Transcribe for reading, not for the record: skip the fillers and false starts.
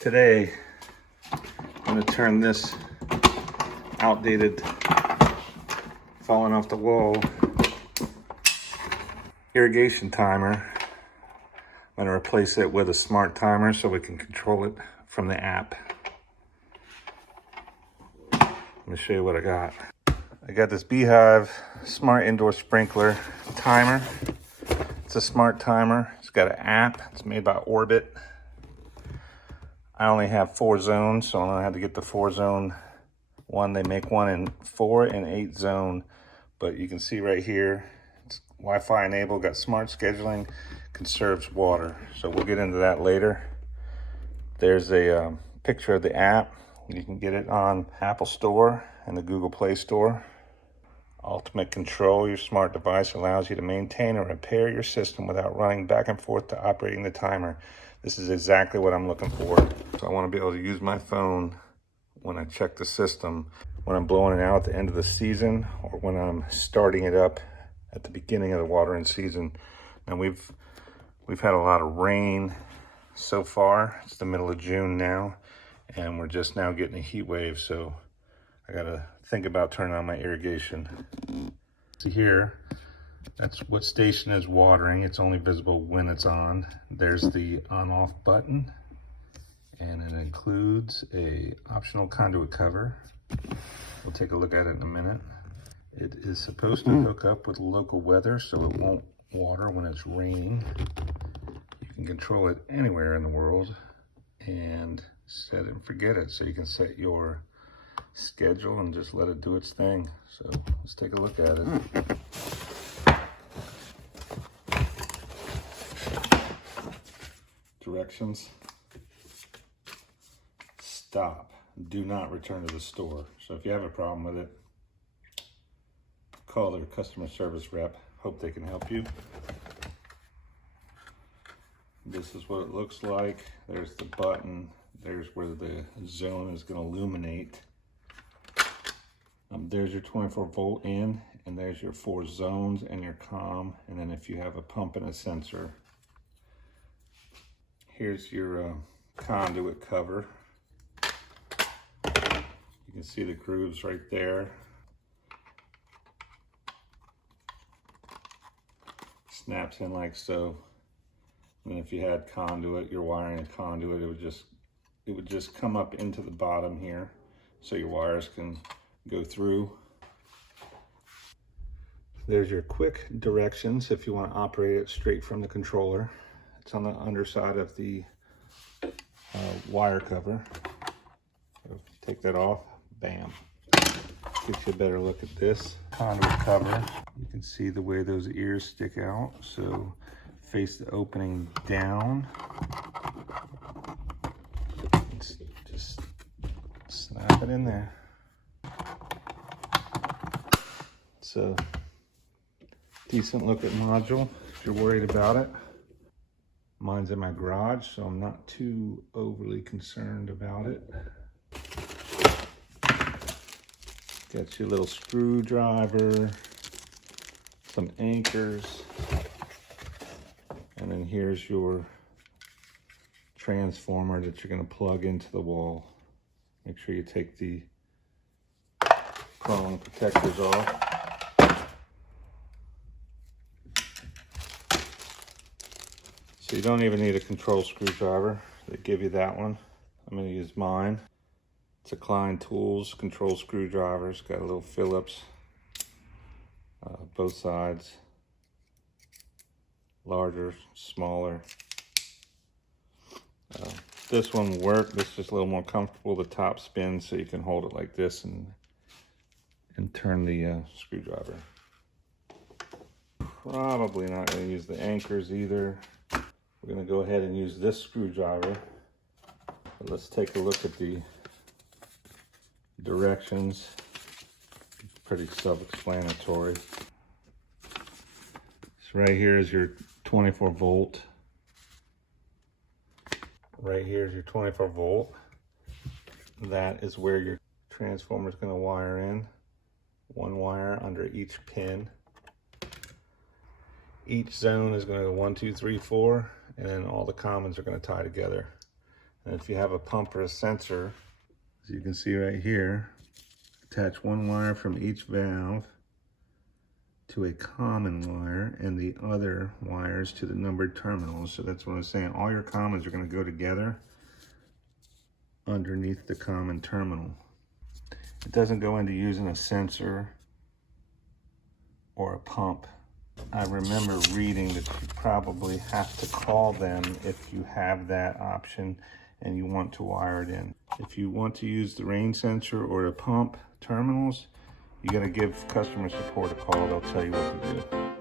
Today, I'm going to turn this outdated, falling off the wall irrigation timer. I'm going to replace it with a smart timer so we can control it from the app. Let me show you what I got. I got this B-hyve smart indoor sprinkler timer. It's a smart timer. It's got an app. It's made by Orbit. I only have 4 zones, so I'm gonna have to get the 4 zone one. They make one in 4 and 8 zone, but you can see right here, it's Wi-Fi enabled, got smart scheduling, conserves water. So we'll get into that later. There's a picture of the app. You can get it on Apple Store and the Google Play Store. Ultimate control. Your smart device allows you to maintain or repair your system without running back and forth to operating the timer. This is exactly what I'm looking for. So I want to be able to use my phone when I check the system, when I'm blowing it out at the end of the season, or when I'm starting it up at the beginning of the watering season. Now we've had a lot of rain so far. It's the middle of June now, and we're just now getting a heat wave. So I gotta think about turning on my irrigation. See here, that's what station is watering. It's only visible when it's on. There's the on-off button, and it includes a optional conduit cover. We'll take a look at it in a minute. It is supposed to hook up with local weather so it won't water when it's raining. You can control it anywhere in the world and set it and forget it. So you can set your schedule and just let it do its thing. So let's take a look at it. Directions: stop, do not return to the store. So if you have a problem with it, call their customer service rep. Hope they can help you. This is what it looks like. There's the button. There's where the zone is going to illuminate. There's your 24-volt in, and there's your 4 zones and your comm, and then if you have a pump and a sensor. Here's your conduit cover. You can see the grooves right there. Snaps in like so. And if you had conduit, you're wiring a conduit, it would just come up into the bottom here, so your wires can go through. There's your quick directions if you want to operate it straight from the controller. It's on the underside of the wire cover. So take that off, bam. Gets you a better look at this conduit cover. You can see the way those ears stick out. So face the opening down. Just snap it in there. It's a decent looking module if you're worried about it. Mine's in my garage, so I'm not too overly concerned about it. Got your little screwdriver, some anchors, and then here's your transformer that you're going to plug into the wall. Make sure you take the prong protectors off. So you don't even need a control screwdriver. They give you that one. I'm going to use mine. It's a Klein Tools control screwdriver. It's got a little Phillips, both sides. Larger, smaller. This one will work. This is just a little more comfortable. The top spins so you can hold it like this and turn the screwdriver. Probably not going to use the anchors either. We're going to go ahead and use this screwdriver. But let's take a look at the directions. It's pretty self-explanatory. So right here is your 24 volt. Right here is your 24 volt. That is where your transformer is going to wire in. One wire under each pin. Each zone is going to go 1, 2, 3, 4, and then all the commons are going to tie together. And if you have a pump or a sensor, as you can see right here, attach one wire from each valve to a common wire and the other wires to the numbered terminals. So that's what I was saying. All your commons are going to go together underneath the common terminal. It doesn't go into using a sensor or a pump. I remember reading that you probably have to call them if you have that option and you want to wire it in. If you want to use the rain sensor or the pump terminals, you got to give customer support a call. They'll tell you what to do.